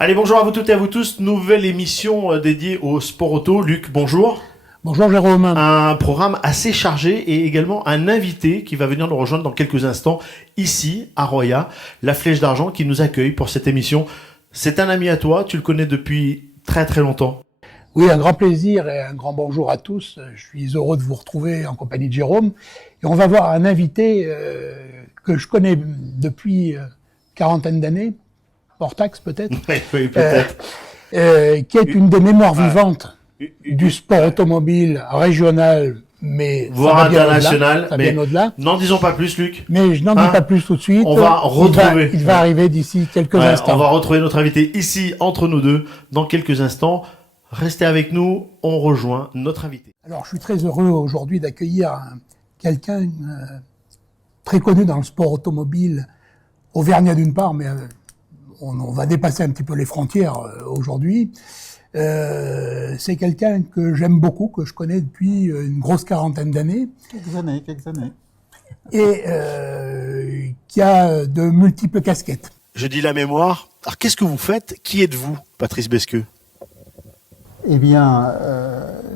Allez, bonjour à vous toutes et à vous tous. Nouvelle émission dédiée au sport auto. Luc, bonjour. Bonjour Jérôme. Un programme assez chargé et également un invité qui va venir nous rejoindre dans quelques instants ici à Roya, la Flèche d'Argent qui nous accueille pour cette émission. C'est un ami à toi, tu le connais depuis très très longtemps. Oui, un grand plaisir et un grand bonjour à tous. Je suis heureux de vous retrouver en compagnie de Jérôme. Et on va voir un invité que je connais depuis quarantaine d'années, Portax peut-être, Oui, peut-être. qui est une des mémoires vivantes du sport automobile régional, mais voire international. Mais bien au-delà. N'en disons pas plus, Luc. Mais je n'en dis pas plus tout de suite. On va retrouver. Il va arriver d'ici quelques instants. On va retrouver notre invité ici, entre nous deux, dans quelques instants. Restez avec nous, on rejoint notre invité. Alors, je suis très heureux aujourd'hui d'accueillir quelqu'un très connu dans le sport automobile, auvergnat d'une part, mais on va dépasser un petit peu les frontières aujourd'hui. C'est quelqu'un que j'aime beaucoup, que je connais depuis une grosse quarantaine d'années. Quelques années. Et qui a de multiples casquettes. Je dis la mémoire. Alors, qu'est-ce que vous faites? Qui êtes-vous, Patrice Besqueux? Eh bien,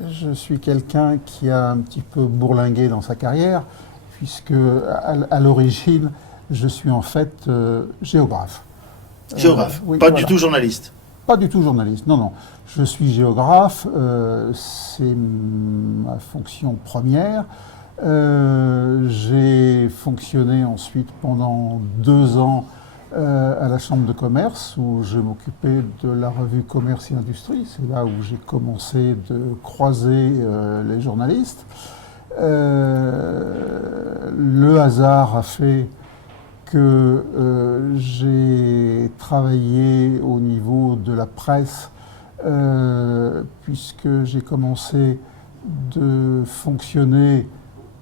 je suis quelqu'un qui a un petit peu bourlingué dans sa carrière, puisque à l'origine, je suis en fait géographe. Géographe, Oui, pas voilà. du tout journaliste. Pas du tout journaliste, non. Je suis géographe, c'est ma fonction première. J'ai fonctionné ensuite pendant 2 ans à la Chambre de commerce, où je m'occupais de la revue Commerce et Industrie. C'est là où j'ai commencé de croiser les journalistes. Le hasard a fait que j'ai travaillé au niveau de la presse, puisque j'ai commencé de fonctionner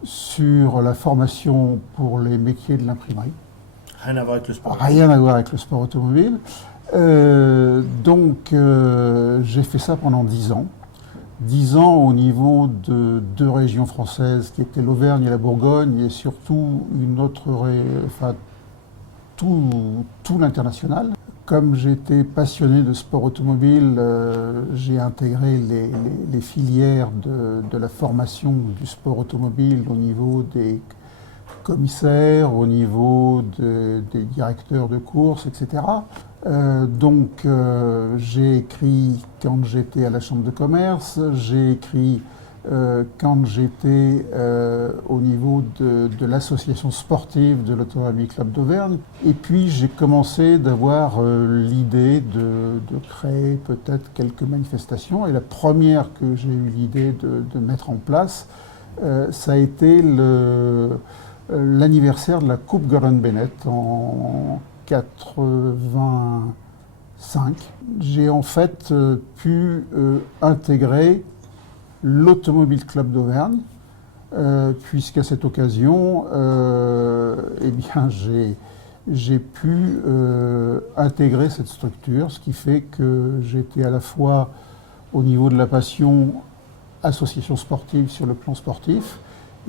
sur la formation pour les métiers de l'imprimerie. Rien à voir avec le sport. Rien à voir avec le sport automobile. Donc, j'ai fait ça pendant 10 ans. 10 ans au niveau de 2 régions françaises, qui étaient l'Auvergne et la Bourgogne, et surtout une autre, tout l'international. Comme j'étais passionné de sport automobile, j'ai intégré les filières de la formation du sport automobile au niveau des commissaires, au niveau des directeurs de course, etc. Donc j'ai écrit quand j'étais à la Chambre de commerce, j'ai écrit quand j'étais au niveau de l'association sportive de l'Automobile Club d'Auvergne. Et puis j'ai commencé d'avoir l'idée de créer peut-être quelques manifestations. Et la première que j'ai eu l'idée de mettre en place, ça a été l'anniversaire de la Coupe Gordon Bennett en 85. J'ai en fait pu intégrer l'Automobile Club d'Auvergne, puisqu'à cette occasion, eh bien, j'ai pu intégrer cette structure, ce qui fait que j'étais à la fois au niveau de la passion association sportive sur le plan sportif,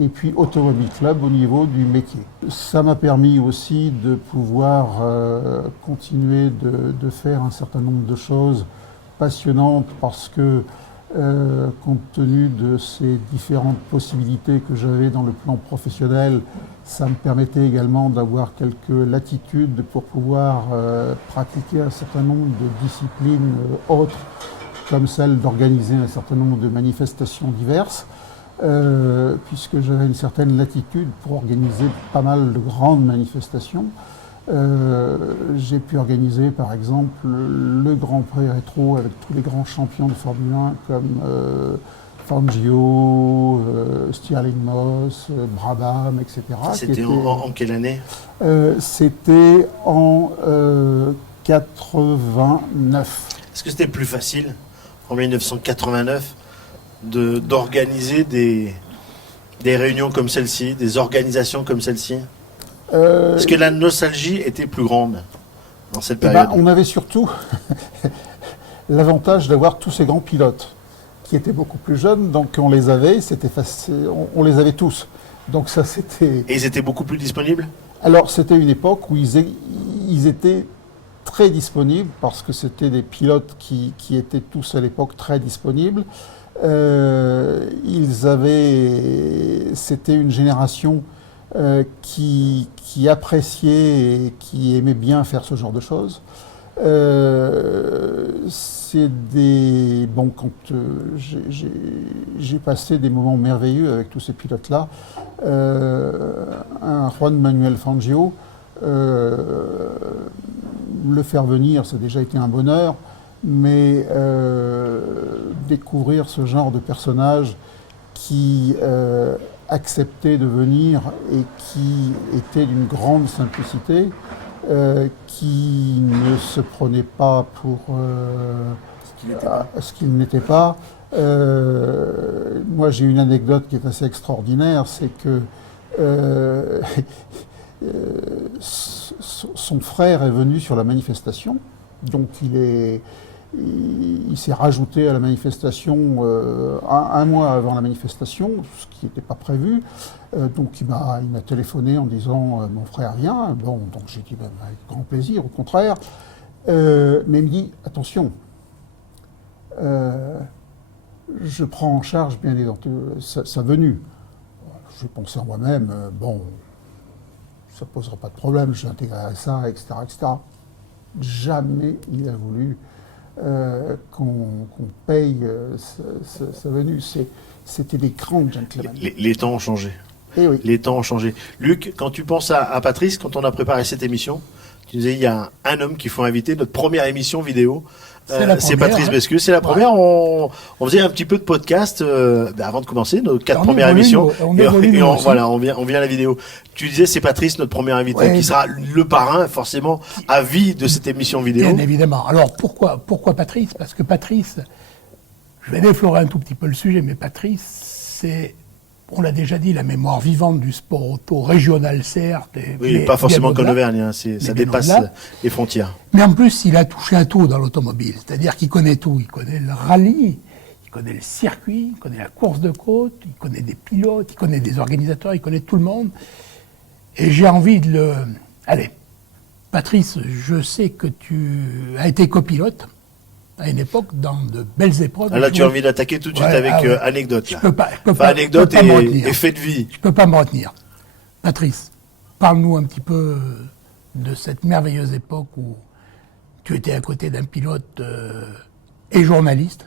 et puis Automobile Club au niveau du métier. Ça m'a permis aussi de pouvoir continuer de faire un certain nombre de choses passionnantes, parce que compte tenu de ces différentes possibilités que j'avais dans le plan professionnel, ça me permettait également d'avoir quelques latitudes pour pouvoir pratiquer un certain nombre de disciplines autres, comme celle d'organiser un certain nombre de manifestations diverses, puisque j'avais une certaine latitude pour organiser pas mal de grandes manifestations. J'ai pu organiser par exemple le Grand Prix rétro avec tous les grands champions de Formule 1 comme Fangio, Stirling Moss, Brabham, etc. C'était en quelle année? C'était en 89. Est-ce que c'était plus facile en 1989 d'organiser des réunions comme celle-ci, des organisations comme celle-ci? Est-ce que la nostalgie était plus grande dans cette période? On avait surtout l'avantage d'avoir tous ces grands pilotes qui étaient beaucoup plus jeunes, donc on les avait, c'était facile, on les avait tous. Donc ça c'était. Et ils étaient beaucoup plus disponibles? Alors c'était une époque où ils étaient très disponibles, parce que c'était des pilotes qui étaient tous à l'époque très disponibles. C'était une génération qui appréciait et qui aimait bien faire ce genre de choses. Quand j'ai passé des moments merveilleux avec tous ces pilotes-là, un Juan Manuel Fangio, le faire venir, ça a déjà été un bonheur, mais découvrir ce genre de personnage qui acceptait de venir et qui était d'une grande simplicité, qui ne se prenait pas pour ce qu'il n'était pas. Moi, j'ai une anecdote qui est assez extraordinaire, c'est que son frère est venu sur la manifestation, donc il s'est rajouté à la manifestation un mois avant la manifestation, ce qui n'était pas prévu. Donc il m'a téléphoné en disant mon frère vient. Bon, donc j'ai dit avec grand plaisir, au contraire. Mais il me dit attention, je prends en charge bien évidemment sa venue. J'ai pensé en moi-même, ça ne posera pas de problème, j'intégrerai ça, etc., etc. Jamais il a voulu qu'on paye sa venue. C'était des grands gentlemen. Les temps ont changé. Eh oui. Les temps ont changé. Luc, quand tu penses à Patrice, quand on a préparé cette émission, tu disais il y a un homme qu'il faut inviter, notre première émission vidéo. C'est Patrice Bescu. C'est la première. On faisait un petit peu de podcast avant de commencer nos 4 premières émissions. On vient à la vidéo. Tu disais c'est Patrice notre premier invité qui sera le parrain forcément à vie de cette émission vidéo. Bien évidemment. Alors pourquoi Patrice? Parce que Patrice, je vais déflorer un tout petit peu le sujet, mais Patrice, c'est, on l'a déjà dit, la mémoire vivante du sport auto régional, certes. Oui, pas forcément qu'en Auvergne, ça dépasse les frontières. Mais en plus, il a touché à tout dans l'automobile, c'est-à-dire qu'il connaît tout. Il connaît le rallye, il connaît le circuit, il connaît la course de côte, il connaît des pilotes, il connaît des organisateurs, il connaît tout le monde. Et j'ai envie de le... Allez, Patrice, je sais que tu as été copilote à une époque dans de belles épreuves. Là, tu as envie d'attaquer tout de suite avec anecdote. Je peux pas anecdote et fait de vie. Je ne peux pas me retenir. Patrice, parle-nous un petit peu de cette merveilleuse époque où tu étais à côté d'un pilote et journaliste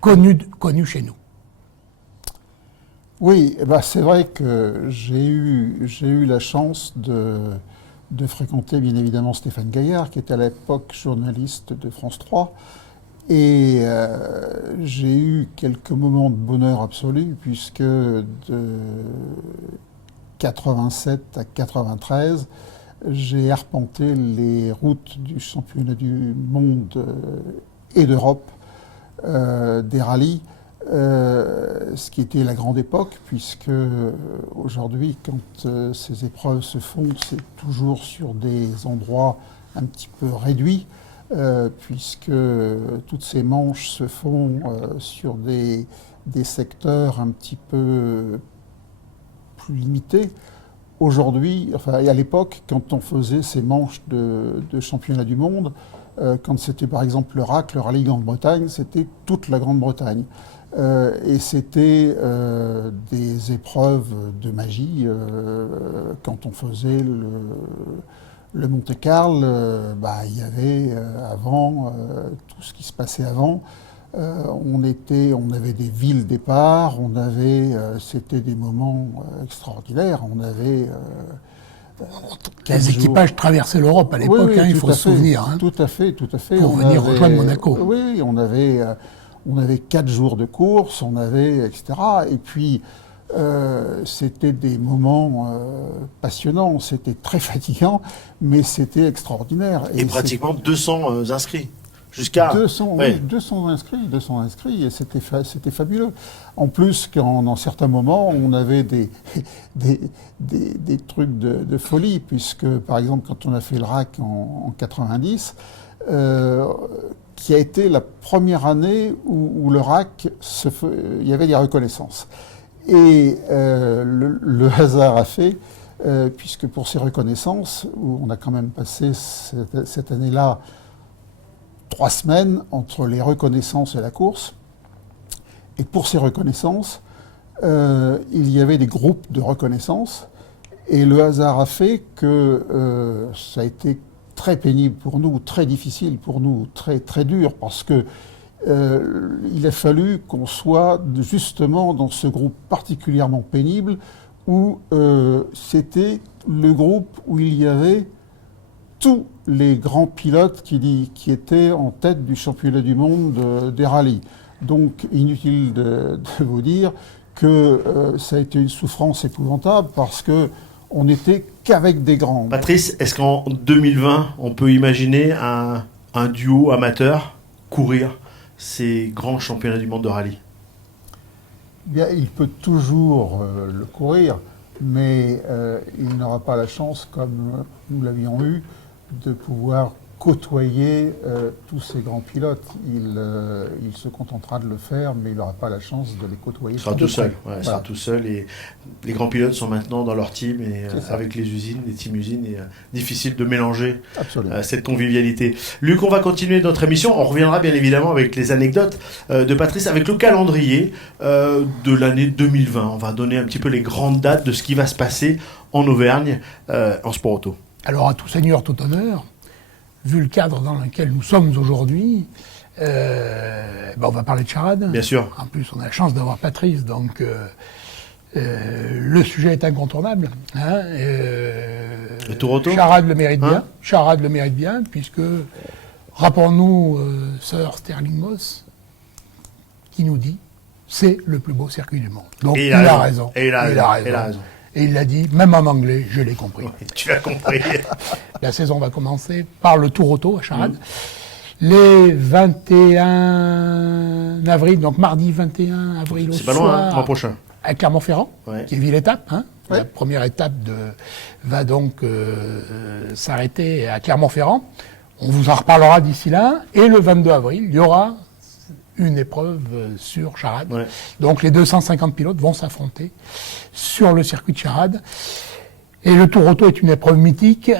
connu chez nous. Oui, c'est vrai que j'ai eu la chance de fréquenter bien évidemment Stéphane Gaillard, qui était à l'époque journaliste de France 3. Et j'ai eu quelques moments de bonheur absolu, puisque de 87 à 93, j'ai arpenté les routes du championnat du monde et d'Europe des rallyes, ce qui était la grande époque, puisque aujourd'hui, quand ces épreuves se font, c'est toujours sur des endroits un petit peu réduits, puisque toutes ces manches se font sur des secteurs un petit peu plus limités. Aujourd'hui, à l'époque, quand on faisait ces manches de championnat du monde, quand c'était par exemple le RAC, le Rallye Grande-Bretagne, c'était toute la Grande-Bretagne. Et c'était des épreuves de magie. Quand on faisait le Monte-Carlo, il y avait avant tout ce qui se passait avant. On avait des villes départ, c'était des moments extraordinaires. On avait les équipages traversaient l'Europe à l'époque, il faut se souvenir. Tout à fait. Pour venir rejoindre Monaco. Oui, on avait 4 jours de course, etc. Et puis, c'était des moments passionnants, c'était très fatigant, mais c'était extraordinaire. Et pratiquement 200 inscrits. Jusqu'à 200 inscrits, et c'était fabuleux. En plus, dans certains moments, on avait des trucs de folie, puisque, par exemple, quand on a fait le RAC en 90, qui a été la première année où le RAC, il y avait des reconnaissances. Et le hasard a fait puisque pour ces reconnaissances, où on a quand même passé cette année-là 3 semaines entre les reconnaissances et la course, et pour ces reconnaissances, il y avait des groupes de reconnaissance, et le hasard a fait que ça a été très pénible pour nous, très difficile pour nous, très, très dur, parce que il a fallu qu'on soit justement dans ce groupe particulièrement pénible où c'était le groupe où il y avait tous les grands pilotes qui étaient en tête du championnat du monde des rallyes. Donc inutile de vous dire que ça a été une souffrance épouvantable parce que on n'était qu'avec des grands. Patrice, est-ce qu'en 2020, on peut imaginer un duo amateur courir ces grands championnats du monde de rallye? Bien, il peut toujours le courir, mais il n'aura pas la chance, comme nous l'avions eu, de pouvoir côtoyer tous ces grands pilotes. Il se contentera de le faire, mais il n'aura pas la chance de les côtoyer. Il sera tout seul. Ouais, il sera tout seul. Et les grands pilotes sont maintenant dans leur team et avec les usines, les team usines, et difficile de mélanger cette convivialité. Luc, on va continuer notre émission. On reviendra bien évidemment avec les anecdotes de Patrice, avec le calendrier de l'année 2020. On va donner un petit peu les grandes dates de ce qui va se passer en Auvergne en sport auto. Alors, à tout seigneur, tout honneur, vu le cadre dans lequel nous sommes aujourd'hui, on va parler de charade. Bien sûr. En plus, on a la chance d'avoir Patrice, donc le sujet est incontournable. Le Tour auto. Charade le mérite bien. Charade le mérite bien, puisque, rappelons-nous, Sir Sterling Moss, qui nous dit, c'est le plus beau circuit du monde. Donc, il a raison. Et il a raison. Et il l'a dit, même en anglais, je l'ai compris. Tu as compris. La saison va commencer par le Tour auto à Charade. Les 21 avril, donc mardi 21 avril au soir. C'est pas loin, mois prochain. À Clermont-Ferrand, qui est ville-étape. Ouais. La première étape va donc s'arrêter à Clermont-Ferrand. On vous en reparlera d'ici là. Et le 22 avril, il y aura une épreuve sur Charade. Ouais. Donc les 250 pilotes vont s'affronter sur le circuit de Charade. Et le Tour auto est une épreuve mythique.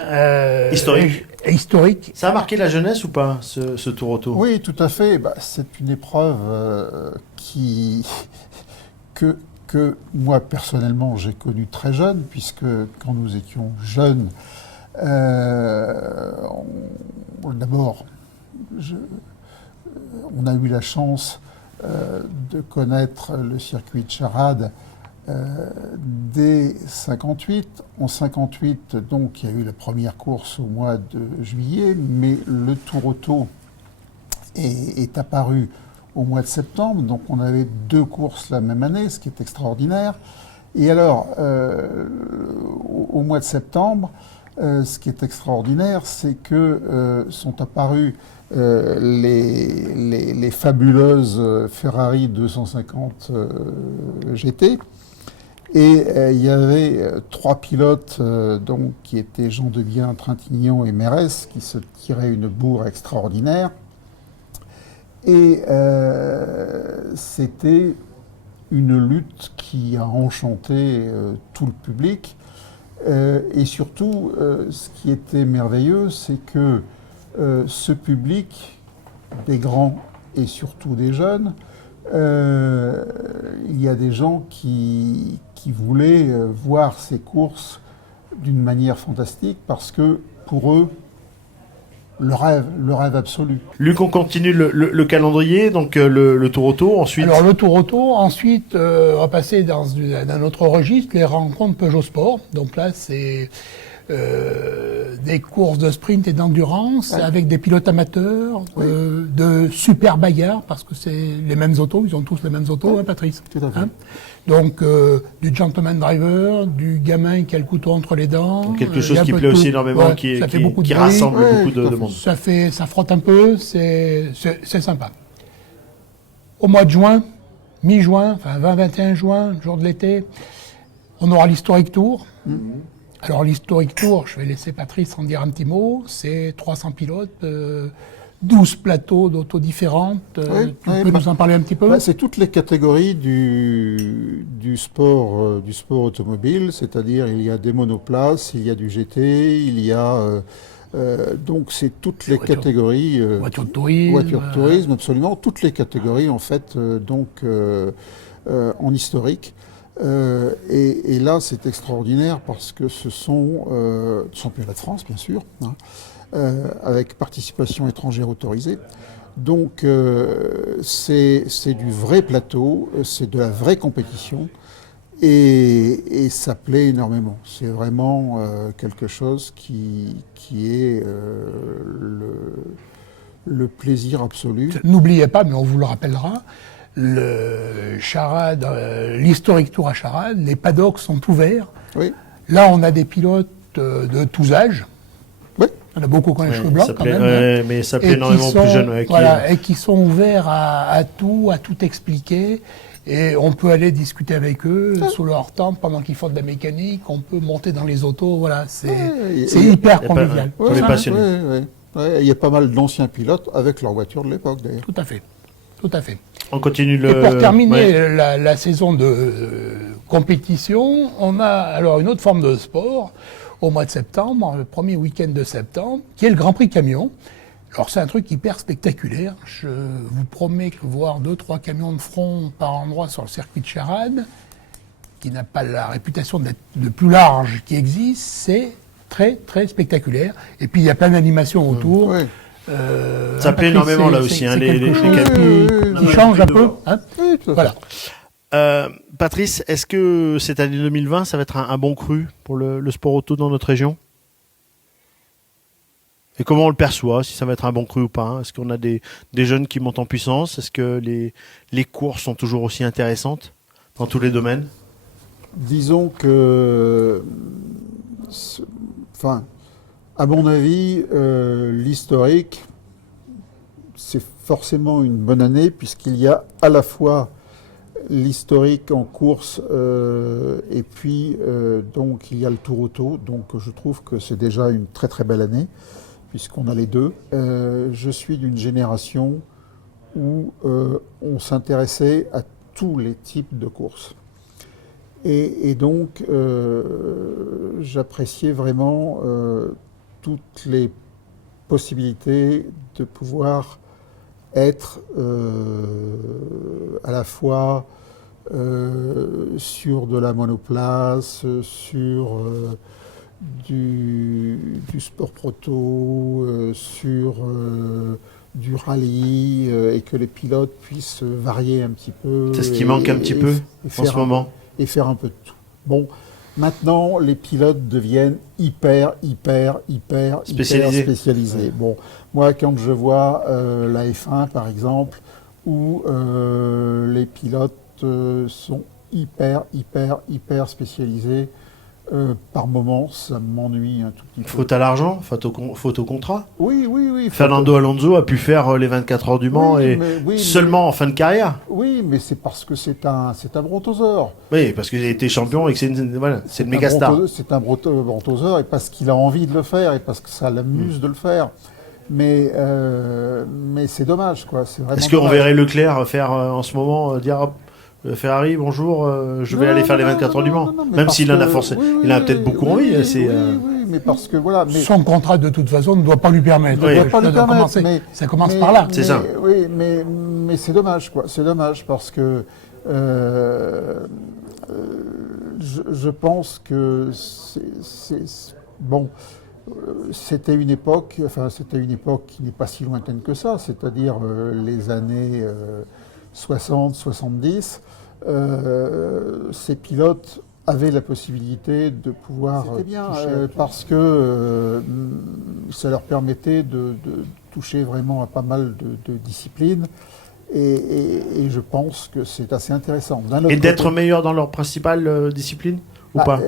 Historique. Ça a marqué la jeunesse ou pas, ce Tour auto? Oui, tout à fait. C'est une épreuve que moi, personnellement, j'ai connue très jeune, puisque quand nous étions jeunes, d'abord, on a eu la chance de connaître le circuit de Charade dès 58. En 58, donc, il y a eu la première course au mois de juillet, mais le Tour auto est apparu au mois de septembre. Donc, on avait 2 courses la même année, ce qui est extraordinaire. Et alors, au mois de septembre, ce qui est extraordinaire, c'est que sont apparues les fabuleuses Ferrari 250 GT. Et il y avait 3 pilotes donc, qui étaient Jean Debien, Trintignant et Mérès, qui se tiraient une bourre extraordinaire. Et c'était une lutte qui a enchanté tout le public. Et surtout, ce qui était merveilleux, c'est que ce public, des grands et surtout des jeunes, il y a des gens qui voulaient voir ces courses d'une manière fantastique parce que pour eux, le rêve absolu. Luc, on continue le calendrier, donc le Tour auto, ensuite. Alors le Tour auto, ensuite, on va passer dans un autre registre, les rencontres Peugeot Sport. Donc là, c'est des courses de sprint et d'endurance avec des pilotes amateurs, de super bagarres, parce que c'est les mêmes autos, ils ont tous les mêmes autos, Patrice. Tout à fait. Donc, du gentleman driver, du gamin qui a le couteau entre les dents. Donc quelque chose qui plaît aussi énormément, qui rassemble beaucoup de monde. Ça frotte un peu, c'est sympa. Au mois de juin, mi-juin, enfin 20-21 juin, jour de l'été, on aura l'Historic Tour. Alors l'Historic Tour, je vais laisser Patrice en dire un petit mot, c'est 300 pilotes 12 plateaux d'autos différentes. Tu peux nous en parler un petit peu? C'est toutes les catégories du sport automobile, c'est-à-dire il y a des monoplaces, il y a du GT, il y a... donc c'est toutes les catégories... voitures de tourisme. Voitures de tourisme, absolument. Toutes les catégories, en fait, en historique. Et là, c'est extraordinaire parce que ce sont championnats de France, bien sûr, hein, avec participation étrangère autorisée. Donc, c'est du vrai plateau, c'est de la vraie compétition, et ça plaît énormément. C'est vraiment quelque chose qui est le plaisir absolu. N'oubliez pas, mais on vous le rappellera, le Charade, l'Historic Tour à Charade, les paddocks sont ouverts. Oui. Là, on a des pilotes de tous âges. Oui. On a beaucoup qui ont les cheveux blancs quand même. Mais ça plaît énormément aux plus jeunes. Et qui sont ouverts à tout expliquer. Et on peut aller discuter avec eux sous leur temps pendant qu'ils font de la mécanique. On peut monter dans les autos. Voilà, c'est hyper convivial. Pour les passionnés. Il y a pas mal d'anciens pilotes avec leur voiture de l'époque d'ailleurs. Tout à fait. Tout à fait. On continue Et pour terminer la saison de compétition, on a alors une autre forme de sport au mois de septembre, le premier week-end de septembre, qui est le Grand Prix Camion. Alors c'est un truc hyper spectaculaire. Je vous promets que voir 2-3 camions de front par endroit sur le circuit de Charade, qui n'a pas la réputation d'être le plus large qui existe, c'est très très spectaculaire. Et puis il y a plein d'animations autour. Oui. Ça plaît énormément là aussi, hein, les qui changent un peu. Hein. Oui, tout à fait. Voilà. Patrice, est-ce que cette année 2020, ça va être un bon cru pour le sport auto dans notre région? Et comment on le perçoit, si ça va être un bon cru ou pas, hein? Est-ce qu'on a des jeunes qui montent en puissance? Est-ce que les courses sont toujours aussi intéressantes dans tous les domaines? Disons que... à mon avis, l'historique, c'est forcément une bonne année puisqu'il y a à la fois l'historique en course et puis donc il y a le Tour Auto. Donc je trouve que c'est déjà une très très belle année puisqu'on a les deux. Je suis d'une génération où on s'intéressait à tous les types de courses. Et donc j'appréciais vraiment toutes les possibilités de pouvoir être à la fois sur de la monoplace, sur du sport proto, sur du rallye, et que les pilotes puissent varier un petit peu. C'est ce qui manque un petit peu en ce moment. Et faire un peu de tout. Bon. Maintenant, les pilotes deviennent hyper spécialisés. Ouais. Bon, moi, quand je vois la F1, par exemple, où les pilotes sont hyper spécialisés, par moment, ça m'ennuie un tout petit peu. Faute à l'argent, faute au contrat. Oui. Fernando Alonso a pu faire les 24 heures du Mans seulement en fin de carrière. Oui, mais c'est parce que c'est un brontosaure. Oui, parce qu'il a été champion et que c'est le méga star. C'est un brontosaure et parce qu'il a envie de le faire et parce que ça l'amuse de le faire. Mais c'est dommage, quoi. Est-ce qu'on verrait Leclerc faire en ce moment dire Ferrari, bonjour, je vais aller faire les 24 heures du Mans. Même s'il en a forcé, il a peut-être beaucoup envie. Oui, mais parce que voilà. Mais... Son contrat, de toute façon, ne doit pas lui permettre. Ça commence par là. C'est ça. Oui, mais c'est dommage, quoi. C'est dommage parce que je pense que bon. C'était une époque qui n'est pas si lointaine que ça, c'est-à-dire les années 60, 70. Ces pilotes avaient la possibilité de pouvoir parce que ça leur permettait de toucher vraiment à pas mal de disciplines. Et je pense que c'est assez intéressant. Et d'être meilleurs dans leur principale discipline ou pas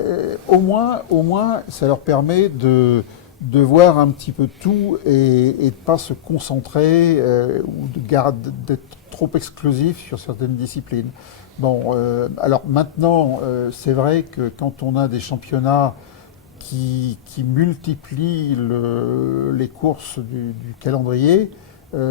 au moins, ça leur permet de voir un petit peu tout et de ne pas se concentrer ou d'être trop exclusif sur certaines disciplines. Bon, alors maintenant, c'est vrai que quand on a des championnats qui multiplient les courses du calendrier,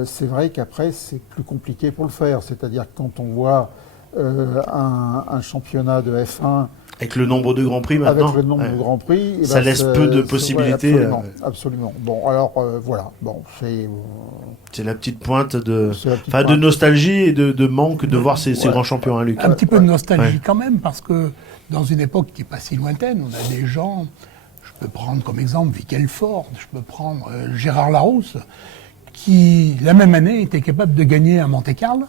c'est vrai qu'après, c'est plus compliqué pour le faire. C'est-à-dire que quand on voit un championnat de F1 avec le nombre de grands prix maintenant. Avec le nombre de grands prix, ça laisse peu de possibilités. Ouais, absolument. Bon, alors voilà. Bon, c'est la petite pointe de nostalgie et de manque de voir ces grands champions, hein, Luc. Un petit peu de nostalgie quand même, parce que dans une époque qui n'est pas si lointaine, on a des gens. Je peux prendre comme exemple Vicky Ford, je peux prendre Gérard Larousse, qui la même année était capable de gagner à Monte-Carlo,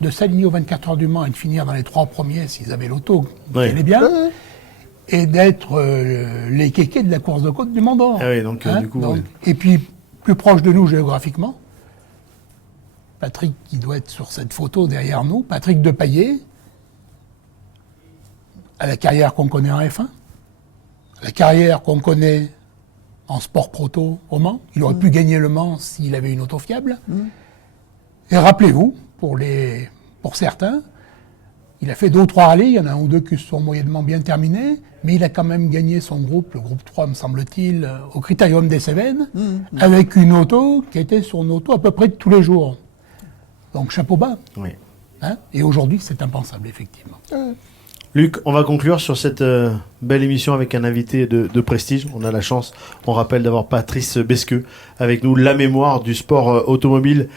de s'aligner aux 24 heures du Mans et de finir dans les 3 premiers s'ils avaient l'auto qui allait bien, et d'être les kékés de la course de côte du Mont d'Or. Ah oui, donc, du coup, oui. Et puis, plus proche de nous géographiquement, Patrick qui doit être sur cette photo derrière nous, Patrick Depailler, à la carrière qu'on connaît en F1, la carrière qu'on connaît en sport proto au Mans. Il aurait pu gagner le Mans s'il avait une auto fiable. Et rappelez-vous, pour certains, il a fait 2 ou 3 rallyes, il y en a 1 ou 2 qui sont moyennement bien terminés, mais il a quand même gagné son groupe, le groupe 3 me semble-t-il, au Critérium des Cévennes, avec une auto qui était son auto à peu près de tous les jours. Donc chapeau bas. Oui. Hein, et aujourd'hui, c'est impensable, effectivement. Luc, on va conclure sur cette belle émission avec un invité de prestige. On a la chance, on rappelle, d'avoir Patrice Besqueux avec nous, la mémoire du sport automobile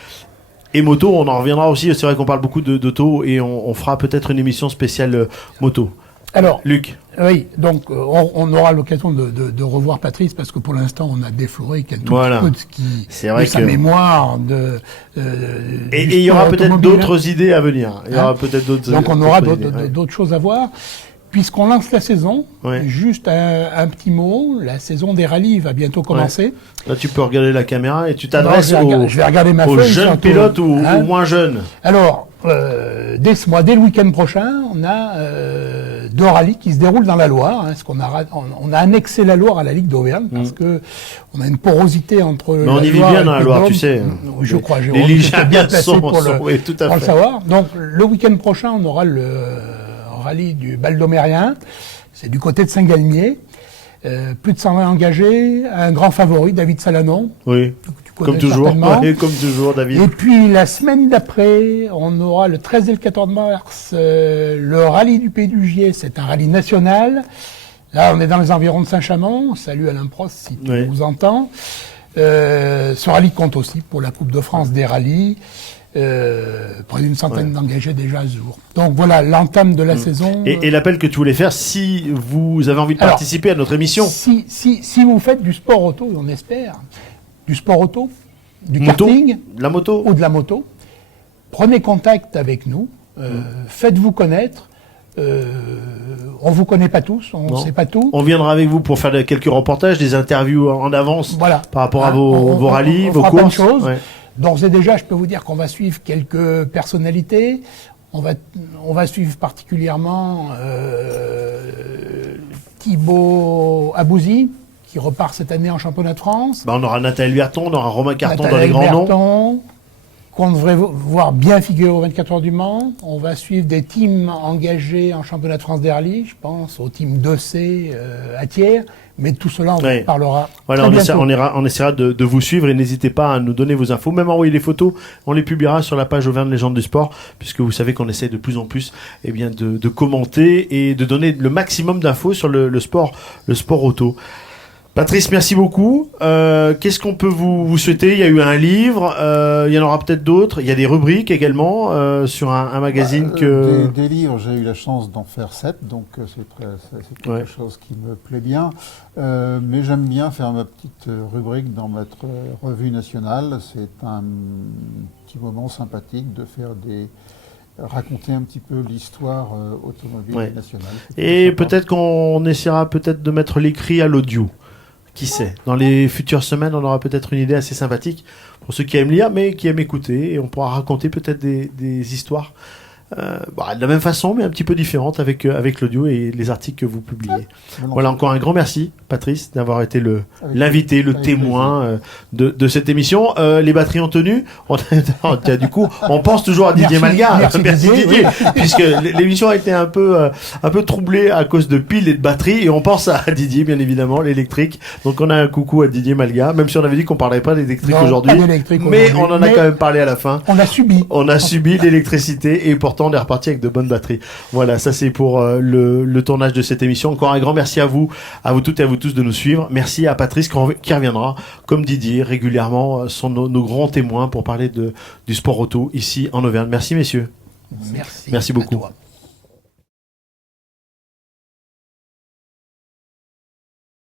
et moto. On en reviendra aussi, c'est vrai qu'on parle beaucoup d'auto et on fera peut-être une émission spéciale moto. Alors, Luc. Oui, donc on aura l'occasion de revoir Patrice parce que pour l'instant on a défloré qu'il y a tout petit peu de sa mémoire et il y aura peut-être d'autres idées à venir. Il y aura peut-être d'autres. Donc on aura d'autres choses à voir. Puisqu'on lance la saison, juste un petit mot, la saison des rallyes va bientôt commencer. Là, tu peux regarder la caméra et tu t'adresses aux jeunes pilotes ou aux moins jeunes. Alors, dès le week-end prochain, on a 2 rallyes qui se déroulent dans la Loire. Parce qu'on on a annexé la Loire à la Ligue d'Auvergne parce que on a une porosité entre. Mais on y vit bien dans la Loire, tu sais. Je crois. Les Ligériens sont pour le savoir. Donc, le week-end prochain, on aura le rallye du Val-d'Omérien, c'est du côté de Saint-Galmier, plus de 120 engagés, un grand favori, David Salanon. Oui, comme toujours, David. Et puis la semaine d'après, on aura le 13 et le 14 mars, le rallye du Pays du Gier, c'est un rallye national. Là, on est dans les environs de Saint-Chamond. Salut Alain Prost, si tu nous entends. Ce rallye compte aussi pour la Coupe de France des rallyes. Près d'une centaine d'engagés déjà à ce jour. Donc voilà, l'entame de la saison. Et l'appel que tu voulais faire, si vous avez envie de participer à notre émission. Si vous faites du sport auto, on espère, du sport auto, du karting, la moto. Ou de la moto, prenez contact avec nous, faites-vous connaître. On vous connaît pas tous, on ne sait pas tout. On viendra avec vous pour faire quelques reportages, des interviews en avance par rapport à vos rallyes, vos courses. D'ores et déjà, je peux vous dire qu'on va suivre quelques personnalités. On va suivre particulièrement Thibaut Abouzi, qui repart cette année en championnat de France. On aura Nathalie Berton, on aura Romain Carton dans les grands noms. Qu'on devrait voir bien figurer aux 24 heures du Mans. On va suivre des teams engagés en championnat de France des rallyes. Je pense au team 2C à Thiers. Mais tout cela, on en parlera. Voilà, on essaiera de vous suivre et n'hésitez pas à nous donner vos infos. Même envoyer les photos, on les publiera sur la page Auvergne Légende du Sport, puisque vous savez qu'on essaie de plus en plus de commenter et de donner le maximum d'infos sur le sport auto. Patrice, merci beaucoup. Qu'est-ce qu'on peut vous souhaiter? Il y a eu un livre, il y en aura peut-être d'autres. Il y a des rubriques également sur un magazine Des livres, j'ai eu la chance d'en faire 7, donc c'est quelque chose qui me plaît bien. Mais j'aime bien faire ma petite rubrique dans notre revue nationale. C'est un petit moment sympathique de faire raconter un petit peu l'histoire automobile nationale. Et peut-être qu'on essaiera de mettre l'écrit à l'audio. Qui sait? Dans les futures semaines, on aura peut-être une idée assez sympathique pour ceux qui aiment lire, mais qui aiment écouter. Et on pourra raconter peut-être des histoires de la même façon, mais un petit peu différente avec l'audio et les articles que vous publiez. Voilà, encore un grand merci, Patrice, d'avoir été l'invité, le témoin de cette émission. Les batteries ont tenu. Du coup, on pense toujours à Didier Malga. Merci Didier, puisque l'émission a été un peu troublée à cause de piles et de batteries, et on pense à Didier, bien évidemment, l'électrique. Donc on a un coucou à Didier Malga, même si on avait dit qu'on parlerait pas d'électrique aujourd'hui, mais on en a quand même parlé à la fin. On a subi l'électricité, et pourtant on est reparti avec de bonnes batteries. Voilà, ça c'est pour le tournage de cette émission. Encore un grand merci à vous toutes et à vous tous de nous suivre. Merci à Patrice qui reviendra, comme Didier, régulièrement, sont nos grands témoins pour parler du sport auto ici en Auvergne. Merci messieurs. Merci beaucoup. à toi.